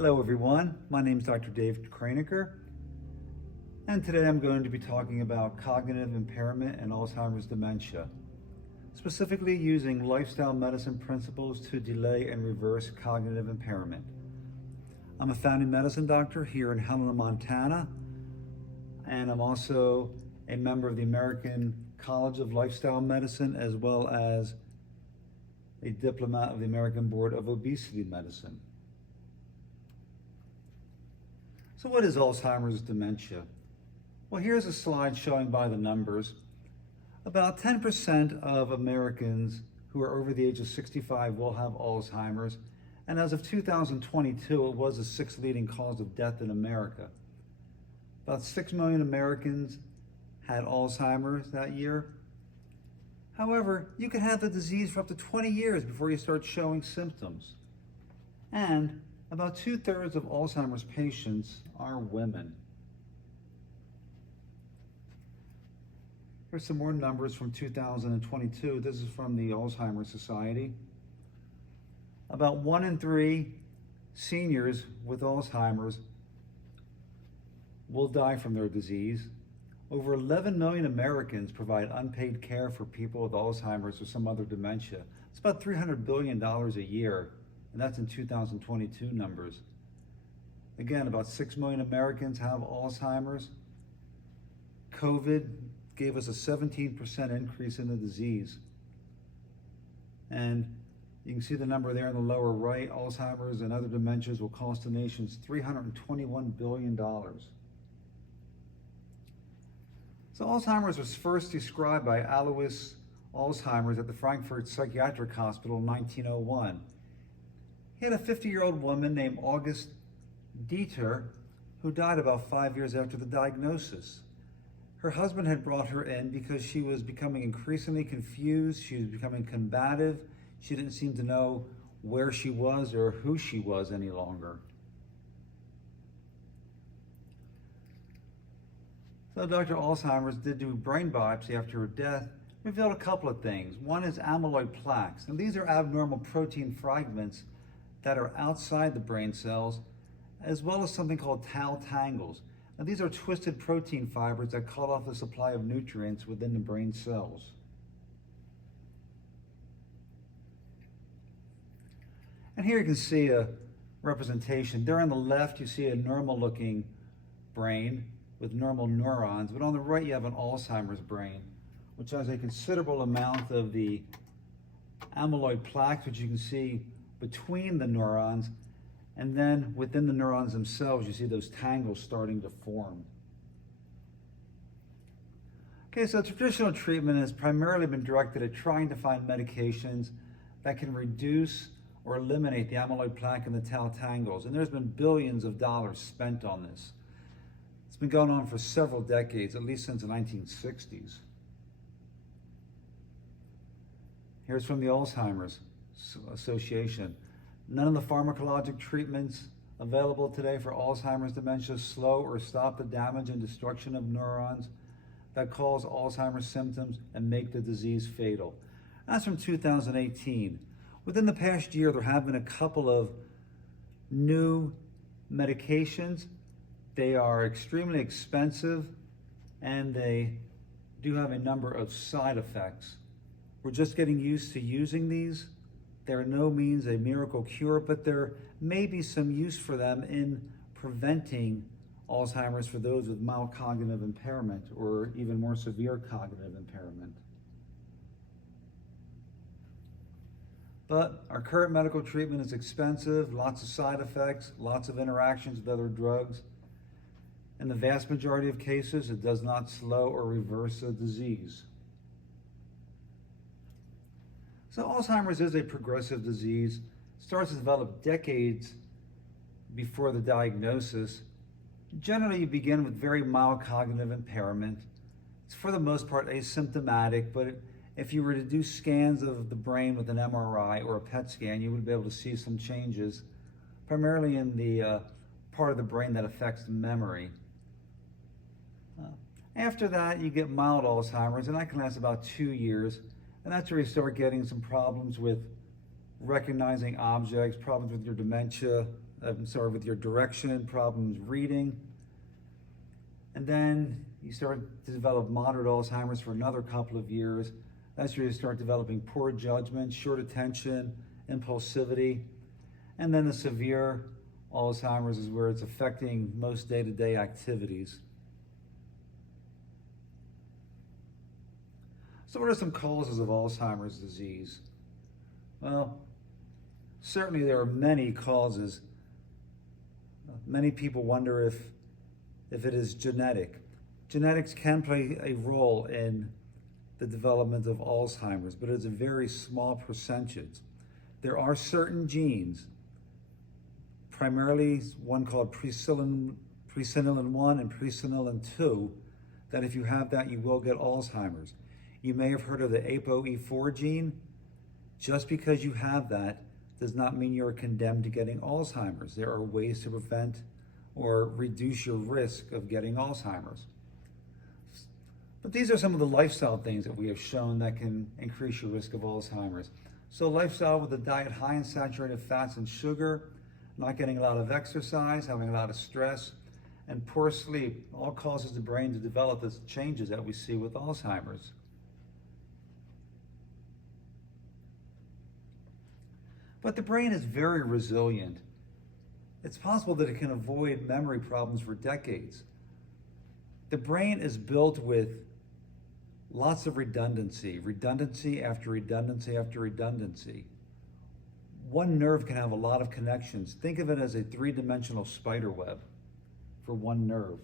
Hello everyone, my name is Dr. Dave Krainacker, and today I'm going to be talking about cognitive impairment and Alzheimer's dementia, specifically using lifestyle medicine principles to delay and reverse cognitive impairment. I'm a family medicine doctor here in Helena, Montana, and I'm also a member of the American College of Lifestyle Medicine, as well as a diplomat of the American Board of Obesity Medicine. So what is Alzheimer's dementia? Well, here's a slide showing by the numbers. About 10% of Americans who are over the age of 65 will have Alzheimer's, and as of 2022, it was the sixth leading cause of death in America. About 6 million Americans had Alzheimer's that year. However, you can have the disease for up to 20 years before you start showing symptoms. And about 2/3 of Alzheimer's patients are women. Here's some more numbers from 2022. This is from the Alzheimer's Society. About 1 in 3 seniors with Alzheimer's will die from their disease. Over 11 million Americans provide unpaid care for people with Alzheimer's or some other dementia. It's about $300 billion a year, and that's in 2022 numbers. Again, about 6 million Americans have Alzheimer's. COVID gave us a 17% increase in the disease. And you can see the number there in the lower right. Alzheimer's and other dementias will cost the nations $321 billion. So Alzheimer's was first described by Alois Alzheimer's at the Frankfurt Psychiatric Hospital in 1901. He had a 50-year-old woman named August Dieter who died about 5 years after the diagnosis. Her husband had brought her in because she was becoming increasingly confused. She was becoming combative. She didn't seem to know where she was or who she was any longer. So Dr. Alzheimer's did do a brain biopsy after her death, revealed a couple of things. One is amyloid plaques, and these are abnormal protein fragments that are outside the brain cells, as well as something called tau tangles. Now, these are twisted protein fibers that cut off the supply of nutrients within the brain cells. And here you can see a representation. There on the left, you see a normal-looking brain with normal neurons, but on the right, you have an Alzheimer's brain, which has a considerable amount of the amyloid plaques, which you can see between the neurons, and then within the neurons themselves, you see those tangles starting to form. Okay, so traditional treatment has primarily been directed at trying to find medications that can reduce or eliminate the amyloid plaque and the tau tangles, and there's been billions of dollars spent on this. It's been going on for several decades, at least since the 1960s. Here's from the Alzheimer's Association. None of the pharmacologic treatments available today for Alzheimer's dementia slow or stop the damage and destruction of neurons that cause Alzheimer's symptoms and make the disease fatal. That's from 2018. Within the past year, there have been a couple of new medications. They are extremely expensive, and they do have a number of side effects. We're just getting used to using these. They're no means a miracle cure, but there may be some use for them in preventing Alzheimer's for those with mild cognitive impairment or even more severe cognitive impairment. But our current medical treatment is expensive, lots of side effects, lots of interactions with other drugs. In the vast majority of cases, it does not slow or reverse the disease. So Alzheimer's is a progressive disease. It starts to develop decades before the diagnosis. Generally, you begin with very mild cognitive impairment. It's for the most part asymptomatic, but if you were to do scans of the brain with an MRI or a PET scan, you would be able to see some changes, primarily in the part of the brain that affects memory. After that, you get mild Alzheimer's, and that can last about 2 years. And that's where you start getting some problems with recognizing objects, problems with your dementia, with your direction, problems reading. And then you start to develop moderate Alzheimer's for another couple of years. That's where you start developing poor judgment, short attention, impulsivity. And then the severe Alzheimer's is where it's affecting most day-to-day activities. So what are some causes of Alzheimer's disease? Well, certainly there are many causes. Many people wonder if it is genetic. Genetics can play a role in the development of Alzheimer's, but it's a very small percentage. There are certain genes, primarily one called presenilin 1 and presenilin 2, that if you have that, you will get Alzheimer's. You may have heard of the ApoE4 gene. Just because you have that does not mean you're condemned to getting Alzheimer's. There are ways to prevent or reduce your risk of getting Alzheimer's. But these are some of the lifestyle things that we have shown that can increase your risk of Alzheimer's. So lifestyle with a diet high in saturated fats and sugar, not getting a lot of exercise, having a lot of stress, and poor sleep all causes the brain to develop the changes that we see with Alzheimer's. But the brain is very resilient. It's possible that it can avoid memory problems for decades. The brain is built with lots of redundancy after redundancy after redundancy. One nerve can have a lot of connections. Think of it as a three-dimensional spider web for one nerve.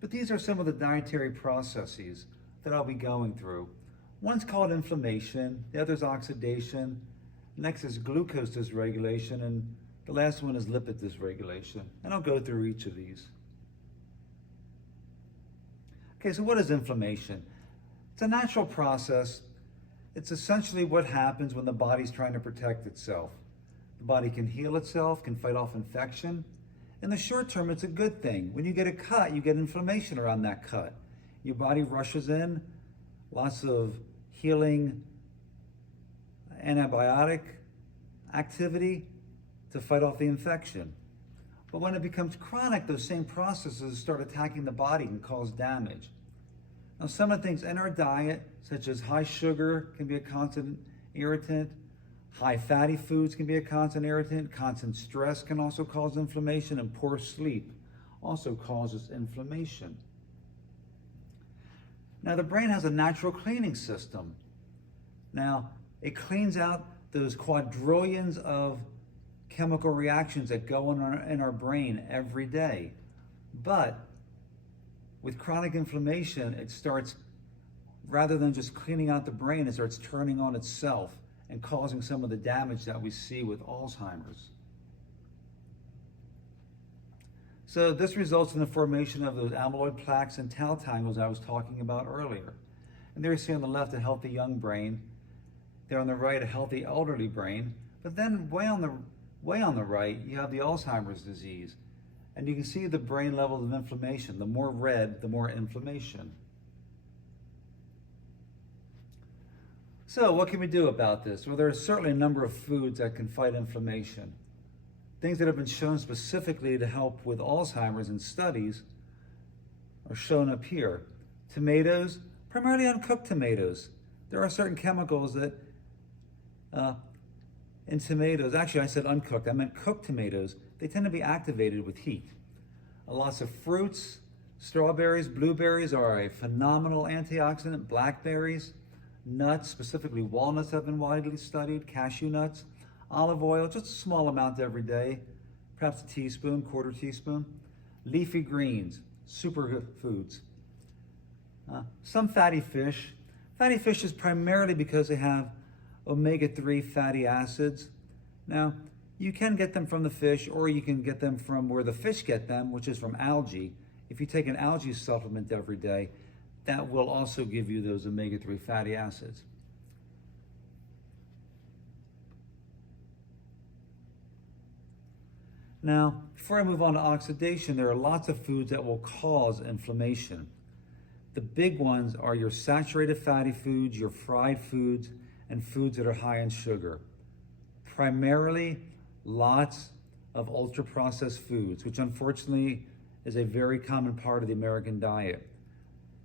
But these are some of the dietary processes that I'll be going through. One's called inflammation, the other's oxidation, next is glucose dysregulation, and the last one is lipid dysregulation. And I'll go through each of these. Okay, so what is inflammation? It's a natural process. It's essentially what happens when the body's trying to protect itself. The body can heal itself, can fight off infection. In the short term, it's a good thing. When you get a cut, you get inflammation around that cut. Your body rushes in, lots of healing antibiotic activity to fight off the infection. But when it becomes chronic, those same processes start attacking the body and cause damage. Now, some of the things in our diet, such as high sugar can be a constant irritant, high fatty foods can be a constant irritant, constant stress can also cause inflammation, and poor sleep also causes inflammation. Now, the brain has a natural cleaning system. Now, it cleans out those quadrillions of chemical reactions that go on in our brain every day. But with chronic inflammation, it starts, rather than just cleaning out the brain, it starts turning on itself and causing some of the damage that we see with Alzheimer's. So this results in the formation of those amyloid plaques and tau tangles I was talking about earlier. And there you see on the left a healthy young brain. There on the right a healthy elderly brain. But then way on the right you have the Alzheimer's disease. And you can see the brain levels of inflammation. The more red, the more inflammation. So what can we do about this? Well, there are certainly a number of foods that can fight inflammation. Things that have been shown specifically to help with Alzheimer's in studies are shown up here. Tomatoes, primarily uncooked tomatoes. There are certain chemicals that in tomatoes, actually I said uncooked, I meant cooked tomatoes, they tend to be activated with heat. Lots of fruits, strawberries, blueberries are a phenomenal antioxidant, blackberries, nuts, specifically walnuts have been widely studied, cashew nuts, olive oil, just a small amount every day, perhaps a teaspoon, quarter teaspoon. Leafy greens, superfoods. Some fatty fish. Fatty fish is primarily because they have omega-3 fatty acids. Now, you can get them from the fish, or you can get them from where the fish get them, which is from algae. If you take an algae supplement every day, that will also give you those omega-3 fatty acids. Now, before I move on to oxidation, there are lots of foods that will cause inflammation. The big ones are your saturated fatty foods, your fried foods, and foods that are high in sugar. Primarily, lots of ultra-processed foods, which unfortunately is a very common part of the American diet.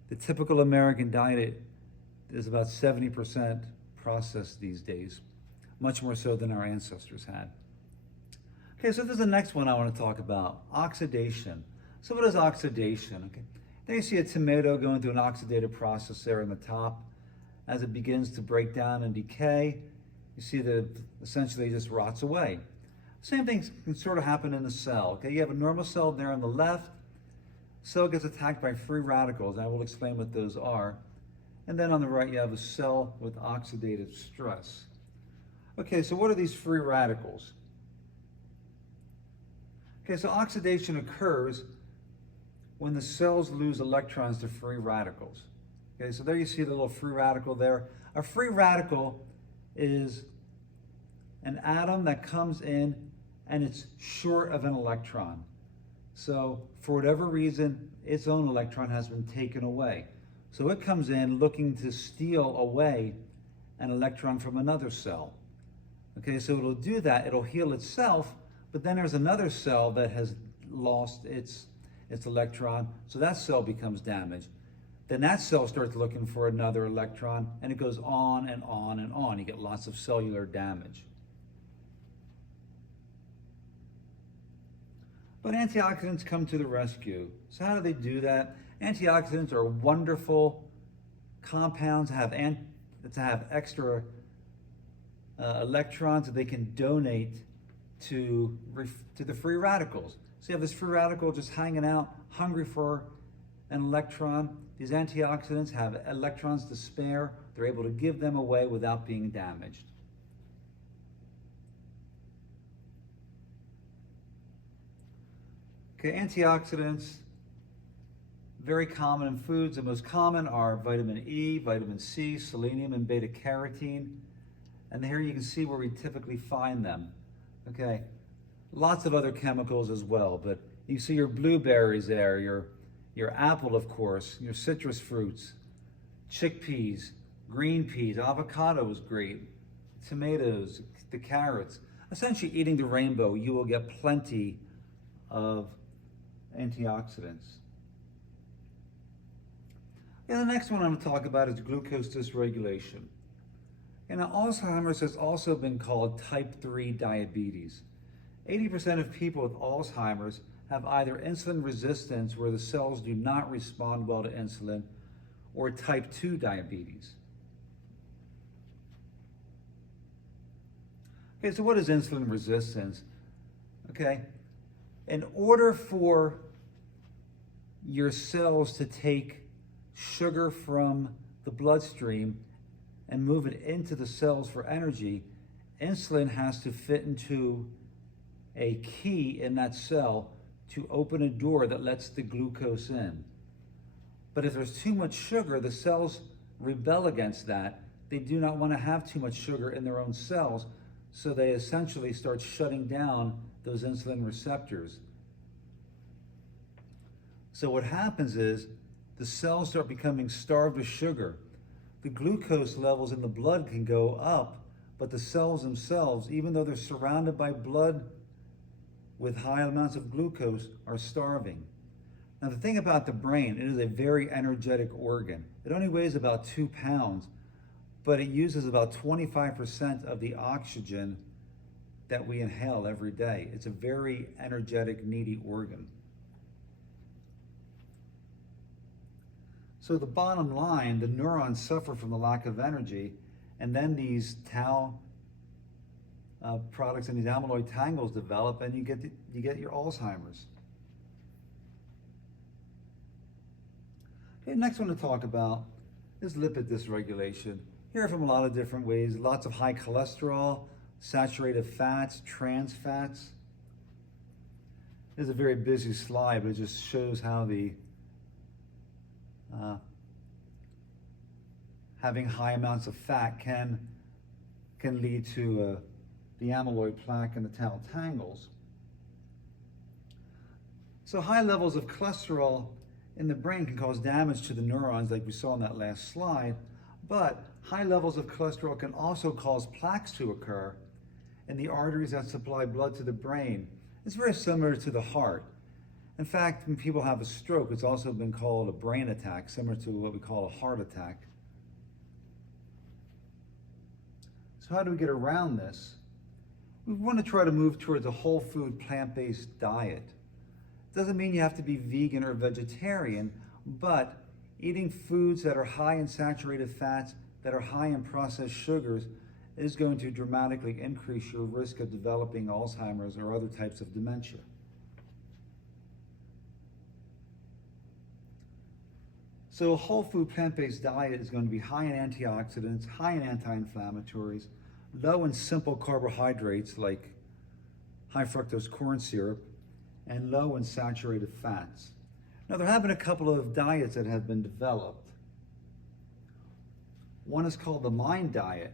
The typical American diet is about 70% processed these days, much more so than our ancestors had. Okay, so this is the next one I want to talk about, oxidation. So what is oxidation? Okay, there you see a tomato going through an oxidative process there in the top. As it begins to break down and decay, you see that it essentially just rots away. Same thing can sort of happen in the cell. Okay, you have a normal cell there on the left. Cell gets attacked by free radicals, and I will explain what those are. And then on the right, you have a cell with oxidative stress. Okay, so what are these free radicals? Okay, so oxidation occurs when the cells lose electrons to free radicals. Okay, so there you see the little free radical there. A free radical is an atom that comes in and it's short of an electron. So for whatever reason, its own electron has been taken away. So it comes in looking to steal away an electron from another cell. Okay, so it'll do that, it'll heal itself, but then there's another cell that has lost its electron, so that cell becomes damaged. Then that cell starts looking for another electron, and it goes on and on and on. You get lots of cellular damage. But antioxidants come to the rescue. So how do they do that? Antioxidants are wonderful compounds that have extra electrons that they can donate to the free radicals. So you have this free radical just hanging out, hungry for an electron. These antioxidants have electrons to spare. They're able to give them away without being damaged. Okay, antioxidants, very common in foods. The most common are vitamin E, vitamin C, selenium, and beta carotene. And here you can see where we typically find them. Okay, lots of other chemicals as well, but you see your blueberries there, your apple, of course, your citrus fruits, chickpeas, green peas, avocado is great, tomatoes, the carrots. Essentially eating the rainbow, you will get plenty of antioxidants. And the next one I'm going to talk about is glucose dysregulation. And now Alzheimer's has also been called type 3 diabetes. 80% of people with Alzheimer's have either insulin resistance, where the cells do not respond well to insulin, or type 2 diabetes. Okay, so what is insulin resistance? Okay, in order for your cells to take sugar from the bloodstream and move it into the cells for energy, insulin has to fit into a key in that cell to open a door that lets the glucose in. But if there's too much sugar, the cells rebel against that. They do not want to have too much sugar in their own cells, so they essentially start shutting down those insulin receptors. So what happens is the cells start becoming starved of sugar. The glucose levels in the blood can go up, but the cells themselves, even though they're surrounded by blood with high amounts of glucose, are starving. Now the thing about the brain, it is a very energetic organ. It only weighs about 2 pounds, but it uses about 25% of the oxygen that we inhale every day. It's a very energetic, needy organ. So the bottom line, the neurons suffer from the lack of energy, and then these tau products and these amyloid tangles develop, and you get your Alzheimer's. Okay, next one to talk about is lipid dysregulation. Here from a lot of different ways, lots of high cholesterol, saturated fats, trans fats. This is a very busy slide, but it just shows how the having high amounts of fat can lead to the amyloid plaque and the tau tangles. So high levels of cholesterol in the brain can cause damage to the neurons, like we saw in that last slide, but High levels of cholesterol can also cause plaques to occur in the arteries that supply blood to the brain. It's very similar to the heart. In fact, when people have a stroke, it's also been called a brain attack, similar to what we call a heart attack. So how do we get around this? We want to try to move towards a whole food, plant-based diet. It doesn't mean you have to be vegan or vegetarian, but eating foods that are high in saturated fats, that are high in processed sugars, is going to dramatically increase your risk of developing Alzheimer's or other types of dementia. So a whole food plant-based diet is going to be high in antioxidants, high in anti-inflammatories, low in simple carbohydrates like high fructose corn syrup, and low in saturated fats. Now there have been a couple of diets that have been developed. One is called the MIND diet.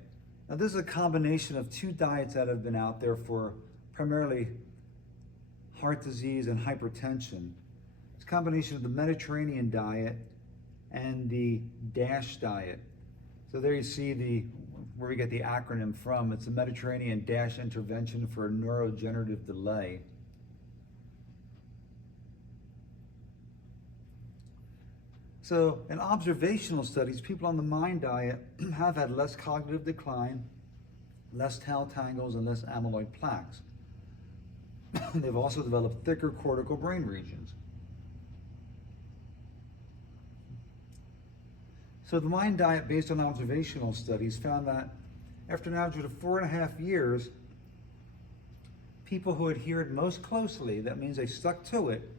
Now this is a combination of two diets that have been out there for primarily heart disease and hypertension. It's a combination of the Mediterranean diet and the DASH diet. So there you see where we get the acronym from. It's the Mediterranean DASH Intervention for Neurodegenerative Delay. So in observational studies, people on the MIND diet have had less cognitive decline, less tau tangles, and less amyloid plaques. They've also developed thicker cortical brain regions. So the MIND diet, based on observational studies, found that after an average of 4.5 years, people who adhered most closely, that means they stuck to it,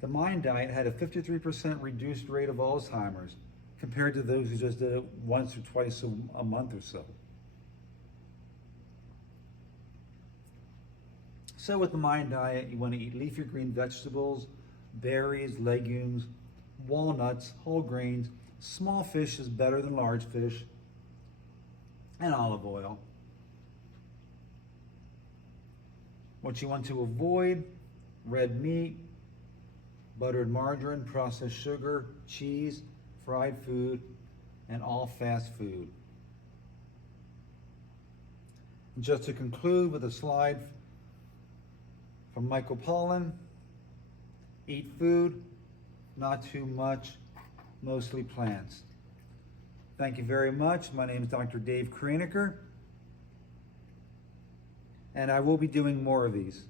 the MIND diet had a 53% reduced rate of Alzheimer's compared to those who just did it once or twice a month or so. So with the MIND diet, you want to eat leafy green vegetables, berries, legumes, walnuts, whole grains. Small fish is better than large fish, and olive oil. What you want to avoid: red meat, buttered margarine, processed sugar, cheese, fried food, and all fast food. And just to conclude with a slide from Michael Pollan: eat food, not too much, mostly plants. Thank you very much. My name is Dr. Dave Krainacker, and I will be doing more of these.